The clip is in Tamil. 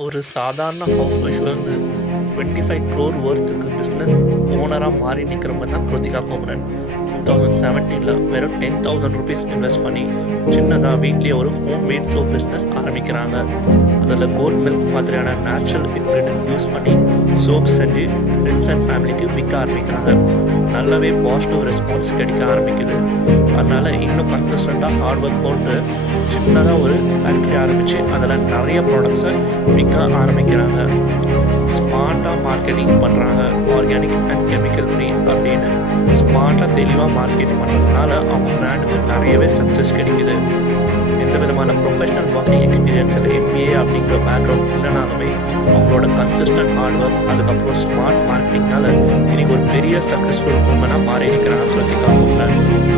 ஒரு சாதாரண ஹவுஸ் ஒய்ஃப் வந்து 25 crore ஒர்த்துக்கு பிஸ்னஸ் ஓனராக மாறி நிற்கிறவங்க தான் கிருத்திகா கோமரன். 2017 வெறும் 10,000 ருபீஸ் இன்வெஸ்ட் பண்ணி சின்னதாக வீட்லேயே ஒரு ஹோம் மேட் சோப் பிஸ்னஸ் ஆரம்பிக்கிறாங்க. அதில் கோட் மில்க் மாதிரியான நேச்சுரல் இன்க்ரீடியன்ஸ் யூஸ் பண்ணி சோப் செஞ்சு ஃப்ரெண்ட்ஸ் அண்ட் ஃபேமிலிக்கு விற்க ஆரம்பிக்கிறாங்க. நல்லாவே பாசிட்டிவ் ரெஸ்பான்ஸ் கிடைக்க ஆரம்பிக்குது. அதனால் இன்னும் கன்சிஸ்டண்ட்டாக ஹார்ட் ஒர்க் போட்டு சின்னதாக ஒரு ஃபேக்ட்ரி ஆரம்பித்து அதில் நிறைய ப்ராடக்ட்ஸை விற்க ஆரம்பிக்கிறாங்க. ஸ்மார்ட்டாக மார்க்கெட்டிங் பண்ணுறாங்க. ஆர்கானிக் அண்ட் கெமிக்கல் ஃப்ரீ அப்படின்னு ஸ்மார்ட்டாக தெளிவாக மார்க்கெட் பண்ணுறதுனால அவங்க பிராண்டுக்கு நிறையவே சக்ஸஸ் கிடைக்குது. எந்த விதமான ப்ரொஃபஷனல் ஒர்க்கிங் எக்ஸ்பீரியன்ஸில் எம்பிஏ அப்படிங்கிற பேக்ரவுண்ட் இல்லைனாலுமே அவங்களோட கன்சிஸ்டன்ட் ஹார்ட் ஒர்க் அதுக்கப்புறம் ஸ்மார்ட் மார்க்கெட்டிங்னால இன்னைக்கு ஒரு பெரிய சக்ஸஸ்ஃபுல் உமனாக மாறி இருக்கிறாங்க கிருத்திகா கோமரன்.